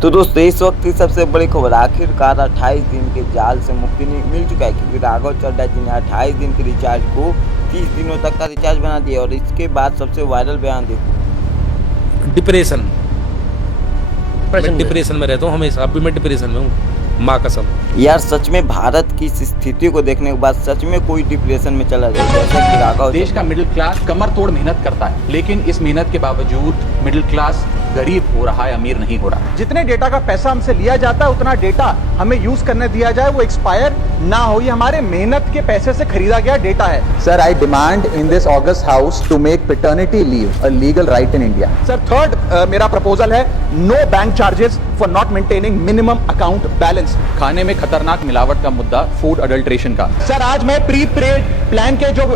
तो दोस्तों इस वक्त की सबसे बड़ी खबर आखिरकार 28 दिन के जाल से मुक्ति मिल चुका है, क्योंकि राघव चड्ढा जी ने 28 दिन के रिचार्ज को 30 दिनों तक का रिचार्ज बना दिया। और इसके बाद सबसे वायरल बयान देखो। डिप्रेशन डिप्रेशन मैं में डिप्रेशन में रहता हूँ हमेशा। अभी मैं डिप्रेशन में हूँ, माँ कसम। यार सच में भारत की इस स्थिति को देखने के बाद सच में कोई डिप्रेशन में चला जाए, जैसे कि राघव। देश का मिडिल क्लास कमर तोड़ मेहनत करता है, लेकिन इस मेहनत के बावजूद मिडिल क्लास गरीब हो रहा है, अमीर नहीं हो रहा। जितने डेटा का पैसा हमसे लिया जाता है उतना डेटा हमें यूज करने दिया जाए, वो एक्सपायर ना हो। ये हमारे मेहनत के पैसे से खरीदा गया डेटा है। Sir, I demand in this August House to make paternity leave a legal right in India. Sir third मेरा प्रपोजल है, no bank charges for not maintaining minimum account balance. खाने में खतरनाक मिलावट का मुद्दा, फूड अडल्ट्रेशन का। सर आज मैं प्री पेड प्लान के जो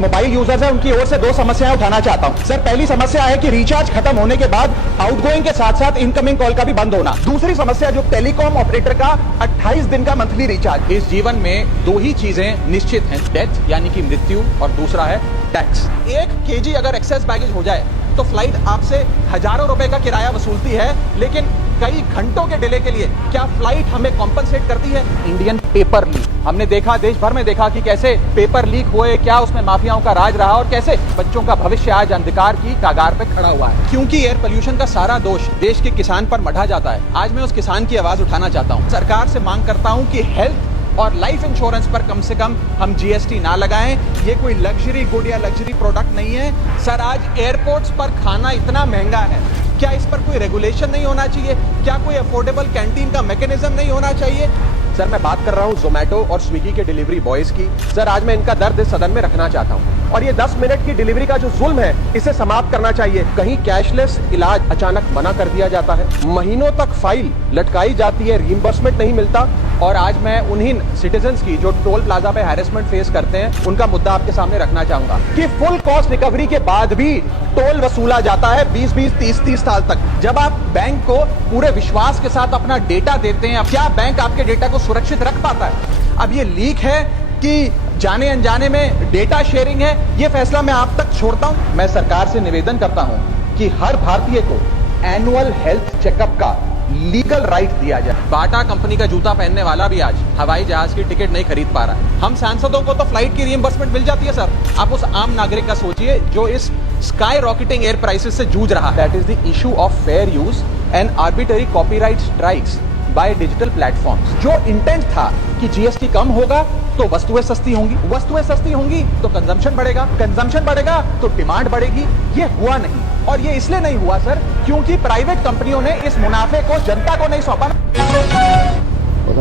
मोबाइल यूजर्स हैं उनकी ओर से दो समस्याएं उठाना चाहता हूं। सर पहली समस्या है कि रिचार्ज खत्म होने के बाद आउटगोइंग के साथ साथ इनकमिंग कॉल का भी बंद होना। दूसरी समस्या जो टेलीकॉम ऑपरेटर का 28 दिन का मंथली रिचार्ज। इस जीवन में दो ही चीजें निश्चित हैं, डेथ यानी कि मृत्यु, और दूसरा है टैक्स। 1 kg अगर एक्सेस बैगेज हो जाए तो फ्लाइट आपसे हजारों रुपए का किराया वसूलती है, लेकिन कई घंटों के डिले के लिए क्या फ्लाइट हमें कॉम्पनसेट करती है? इंडियन पेपर लीक हमने देखा, देश भर में देखा कि कैसे पेपर लीक हुए, क्या उसमें माफियाओं का राज रहा और कैसे बच्चों का भविष्य आज अंधकार की कगार पे खड़ा हुआ है। क्योंकि एयर पोल्यूशन का सारा दोष देश के किसान पर मढ़ा जाता है। आज मैं उस किसान की आवाज उठाना चाहता हूँ। सरकार से मांग करता हूँ कि हेल्थ और लाइफ इंश्योरेंस पर कम से कम हम जीएसटी ना लगाएं। ये कोई लग्जरी गुड या लग्जरी प्रोडक्ट नहीं है। सर आज एयरपोर्ट्स पर खाना इतना महंगा है, क्या इस पर कोई रेगुलेशन नहीं होना चाहिए? क्या कोई अफोर्डेबल कैंटीन का मैकेनिज्म नहीं होना चाहिए? सर मैं बात कर रहा हूँ जोमेटो और स्विगी के डिलीवरी बॉयज की। सर आज मैं इनका दर्द इस सदन में रखना चाहता हूँ, और ये 10 मिनट की डिलीवरी का जो जुल्म है इसे समाप्त करना चाहिए। कहीं कैशलेस इलाज अचानक मना कर दिया जाता है, महीनों तक फाइल लटकाई जाती है, रीइंबर्समेंट नहीं मिलता। और आज मैं उन्हीं सिटीजन्स की जो टोल प्लाजा पे हैरेसमेंट फेस करते हैं, उनका मुद्दा आपके सामने रखना चाहूंगा कि फुल कॉस्ट रिकवरी के बाद भी टोल वसूला जाता है 20-20, 30-30 साल तक। जब आप बैंक को पूरे विश्वास के साथ अपना डेटा देते हैं, क्या बैंक आपके डेटा को सुरक्षित रख पाता है? अब ये लीक है कि जाने अनजाने में डेटा शेयरिंग है, ये फैसला मैं आप तक छोड़ता हूं। मैं सरकार से निवेदन करता हूं कि हर भारतीय को एनुअल हेल्थ चेकअप का लीगल राइट दिया जाए। बाटा कंपनी का जूता पहनने वाला भी आज हवाई जहाज की टिकट नहीं खरीद पा रहा है। हम सांसदों को तो फ्लाइट की रीइंबर्समेंट मिल जाती है सर। आप उस आम नागरिक का सोचिए जो इस स्काई रॉकेटिंग एयर प्राइसेस से जूझ रहा है। That is the issue of fair use and arbitrary copyright strikes by digital platforms. जो इंटेंट था कि जीएसटी कम होगा तो वस्तुएं सस्ती होंगी, वस्तुएं सस्ती होंगी तो कंजम्पशन बढ़ेगा, कंजम्पशन बढ़ेगा तो डिमांड बढ़ेगी। ये हुआ नहीं, और ये इसलिए नहीं हुआ सर क्योंकि प्राइवेट कंपनियों ने इस मुनाफे को जनता को नहीं सौंपा।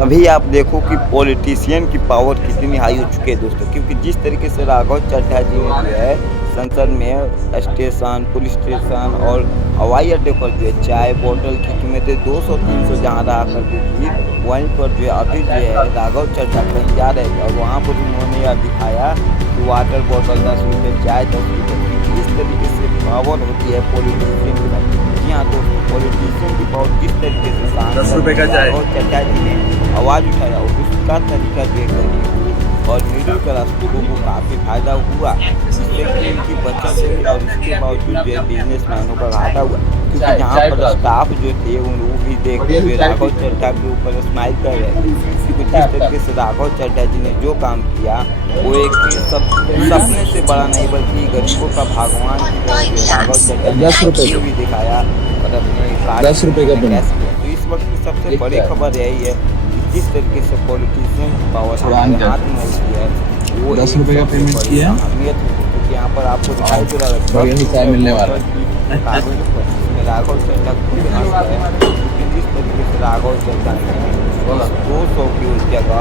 अभी आप देखो कि पॉलिटिशियन की पावर कितनी हाई हो चुकी है दोस्तों, क्योंकि जिस तरीके से राघव चड्ढा जी ने जो है संसद में स्टेशन, पुलिस स्टेशन और हवाई अड्डे पर जो है चाय बोतल की कीमतें 200-300 जहाँ रहा करती थी, वहीं पर जो है अभी जो है राघव चड्ढा कहीं जा रहे थे और वहाँ पर उन्होंने यह दिखाया कि वाटर बोतल 10 रुपये, चाय 10 रुपये। इस तरीके से पावर होती है पॉलिटिशियन की। जी हाँ दोस्तों, पॉलिटिशियन की पावर किस तरीके से 10 रुपये का चाय राघव चड्ढा जी ने आवाज़ उठाया और उसका तरीका देखकर और मिडिल क्लास लोगों को काफ़ी फायदा हुआ, जिससे कि उनकी बचत हुई और इसके बावजूद जो है बिजनेसमैनों का घाटा हुआ, क्योंकि जहाँ पर स्टाफ जो थे वो भी देखते हुए राघव चड्ढा के ऊपर स्माइल कर रहे थे। क्योंकि जिस तरीके से राघव चड्ढा जी ने जो काम किया वो एक सपने से बड़ा नहीं बल्कि गरीबों का भगवान की तरह राघव चड्ढा 10 रुपये भी दिखाया और अपने 10 रुपये का कैश किया। तो इस वक्त की सबसे बड़ी खबर यही है जिस तरीके से पॉलिटिशियन की पावर हमारे हाथ में है, वो 10 रुपये का पेमेंट किया अहमियत है। क्योंकि यहाँ पर आपको दिखाई दे रहा है मिलने वाला राघव चड्ढा जिस तरीके से राघव चड्ढा ने 200 की उस जगह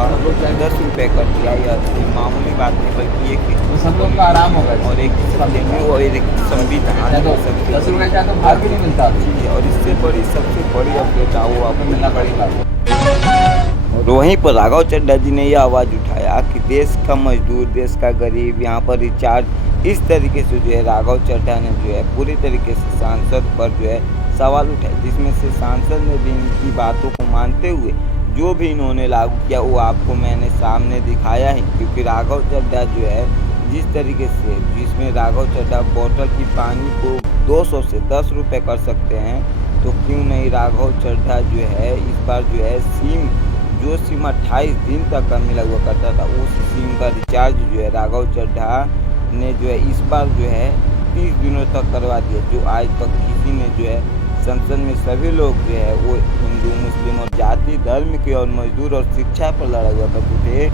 10 रुपये कर दिया, यह मामूली बात नहीं बल्कि एक आराम होगा और एक संविधान 10 रुपये का तो भाग भी नहीं मिलता। और इससे बड़ी सबसे बड़ी अपडेट वो आपको मिलना पड़ेगा। और वहीं पर राघव चड्ढा जी ने यह आवाज़ उठाया कि देश का मजदूर, देश का गरीब यहाँ पर रिचार्ज, इस तरीके से जो है राघव चड्ढा ने जो है पूरी तरीके से सांसद पर जो है सवाल उठाए, जिसमें से सांसद ने भी इनकी बातों को मानते हुए जो भी इन्होंने लागू किया वो आपको मैंने सामने दिखाया है। क्योंकि राघव चड्ढा जो है जिस तरीके से जिसमें राघव चड्ढा बोतल की पानी को 200 से 10 रुपये कर सकते हैं, तो क्यों नहीं वहीं राघव चड्ढा जो है इस बार जो है सिम 28 दिन तक का मिला हुआ करता था, उस सिम का रिचार्ज जो है राघव चड्ढा ने जो है इस बार जो है 30 दिनों तक करवा दिया, जो आज तक किसी ने जो है संसद में सभी लोग जो है वो हिंदू मुस्लिम और जाति धर्म के और मजदूर और शिक्षा पर लड़ा हुआ करते थे।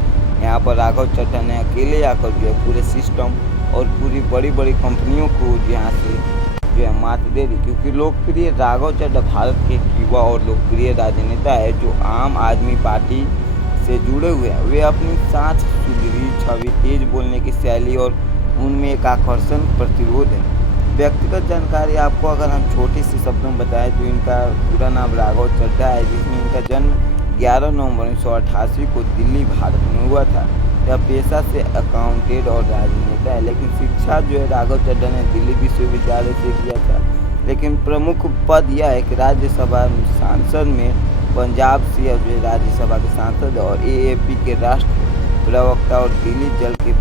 यहाँ पर राघव चड्ढा ने अकेले आकर जो है पूरे सिस्टम और पूरी बड़ी बड़ी कंपनियों को यहाँ से जो है मात दे दी, क्योंकि लोकप्रिय राघव चड्ढा भारत के युवा और लोकप्रिय राजनेता है जो आम आदमी पार्टी से जुड़े हुए हैं। वे अपनी सांस सुधरी छवि, तेज बोलने की शैली और उनमें एक आकर्षण प्रतिरोध है। व्यक्तिगत जानकारी आपको अगर हम छोटी सी शब्दों में बताएं तो इनका पूरा नाम राघव चड्ढा है, जिसमें इनका जन्म 11 नवंबर 1988 को दिल्ली भारत में हुआ था। यह पेशा से अकाउंटेंट और राजनेता है, लेकिन शिक्षा जो है राघव चड्ढा ने दिल्ली विश्वविद्यालय से किया था। लेकिन प्रमुख पद यह है कि राज्यसभा सांसद में पंजाब से जो है राज्यसभा के सांसद और AAP के राष्ट्र प्रवक्ता और दिल्ली जल के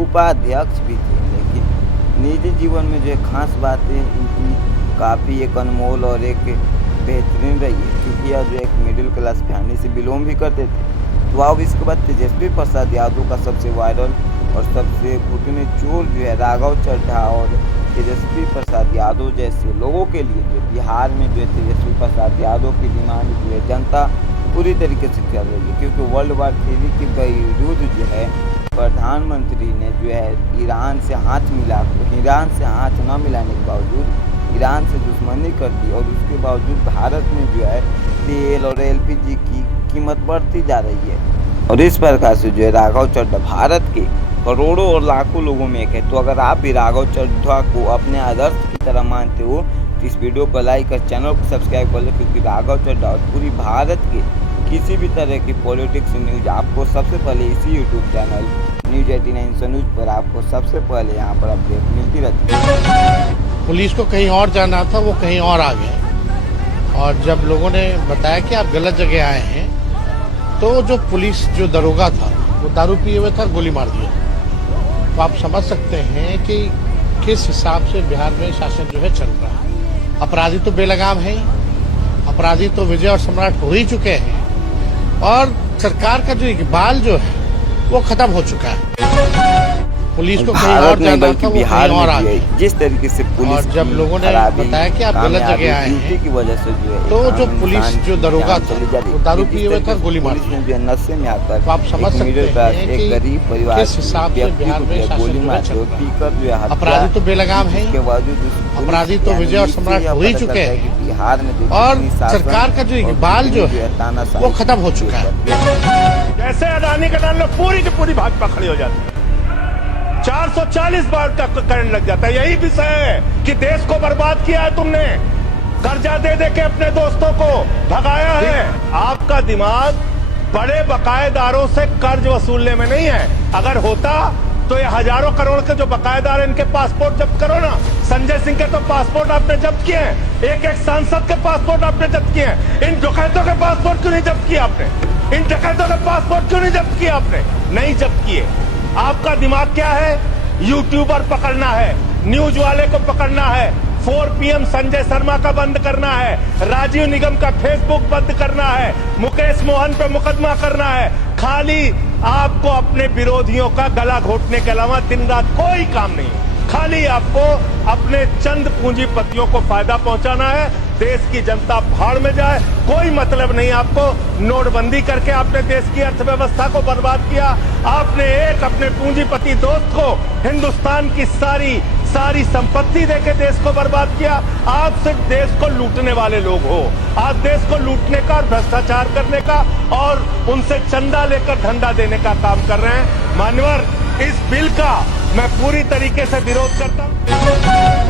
उपाध्यक्ष भी थे। लेकिन निजी जीवन में जो है खास बातें इनकी काफ़ी एक अनमोल और एक बेहतरीन रही है, क्योंकि यह जो एक मिडिल क्लास फैमिली से बिलोंग भी करते थे। तो अब इसके बाद तेजस्वी प्रसाद यादव का सबसे वायरल और सबसे घुटने चोर जो है राघव चड्ढा और तेजस्वी प्रसाद यादव जैसे लोगों के लिए जो बिहार में जो है तेजस्वी प्रसाद यादव की डिमांड जो है जनता पूरी तरीके से कर रही है, क्योंकि वर्ल्ड वार 3 के बावजूद जो है प्रधानमंत्री ने जो है ईरान से हाथ न मिलाने के बावजूद ईरान से दुश्मनी कर दी, और उसके बावजूद भारत में जो है तेल और LPG की कीमत बढ़ती जा रही है। और इस प्रकार से जो है राघव चड्ढा भारत के करोड़ों और लाखों लोगों में एक है। तो अगर आप भी राघव चड्ढा को अपने आदर्श की तरह मानते हो तो इस वीडियो को लाइक और चैनल को सब्सक्राइब कर लो, क्योंकि राघव चड्ढा और पूरी भारत के किसी भी तरह की पॉलिटिक्स न्यूज आपको सबसे पहले इसी यूट्यूब चैनल न्यूज 89 न्यूज पर आपको सबसे पहले यहाँ पर अपडेट मिलती रहती है। पुलिस को कहीं और जाना था, वो कहीं और आ गए, और जब लोगों ने बताया कि आप गलत जगह आए हैं तो जो पुलिस जो दरोगा था वो दारू पिए हुए था, गोली मार दिया। तो आप समझ सकते हैं कि किस हिसाब से बिहार में शासन जो है चल रहा है। अपराधी तो बेलगाम है, अपराधी तो विजय और सम्राट हो ही चुके हैं, और सरकार का जो इकबाल जो है वो खत्म हो चुका है। पुलिस को कहीं और जाना था, वो बिहार कहीं और आ में गई। जिस तरीके से पुलिस और जब लोगों ने बताया कि आप गलत जगह आए हैं की वजह से जो है तो जो पुलिस जो दरोगा था वो दारू पिए हुए था, गोली मार दिया। जो नशे में आकर तो आप समझ सकते हैं एक कि गरीब परिवार किस हिसाब से बिहार में गोली मार शासन पीकर जो है अपराधी तो बेलगाम है, के बावजूद अपराधी तो विजय और सम्राट हो ही चुके हैं, बिहार में और सरकार का जो इकबाल जो है वो खत्म हो चुका है। जैसे अडानी का डाल लो, पूरी की पूरी भाजपा खड़ी हो जाती है। 440 बार का करंट लग जाता है। यही विषय है कि देश को बर्बाद किया है तुमने, कर्जा दे दे के अपने दोस्तों को भगाया है। आपका दिमाग बड़े बकायेदारों से कर्ज वसूलने में नहीं है। अगर होता तो ये हजारों करोड़ के जो बकायेदार इनके पासपोर्ट जब्त करो ना। संजय सिंह के तो पासपोर्ट आपने जब्त किए हैं, एक एक सांसद के पासपोर्ट आपने जब्त किए हैं। इन डकैतों के पासपोर्ट क्यों नहीं जब्त किए आपने? इन डकैतों के पासपोर्ट क्यों नहीं जब्त किए आपने? नहीं जब्त किए। आपका दिमाग क्या है? यूट्यूबर पकड़ना है, न्यूज वाले को पकड़ना है, 4 PM संजय शर्मा का बंद करना है, राजीव निगम का फेसबुक बंद करना है, मुकेश मोहन पे मुकदमा करना है। खाली आपको अपने विरोधियों का गला घोटने के अलावा दिन रात कोई काम नहीं है। खाली आपको अपने चंद पूंजीपतियों को फायदा पहुंचाना है। देश की जनता भाड़ में जाए, कोई मतलब नहीं आपको। नोटबंदी करके आपने देश की अर्थव्यवस्था को बर्बाद किया। आपने एक अपने पूंजीपति दोस्त को हिंदुस्तान की सारी संपत्ति देके देश को बर्बाद किया। आप सिर्फ देश को लूटने वाले लोग हो। आप देश को लूटने का, भ्रष्टाचार करने का और उनसे चंदा लेकर धंधा देने का काम कर रहे हैं। मान्यवर, इस बिल का मैं पूरी तरीके से विरोध करता हूं।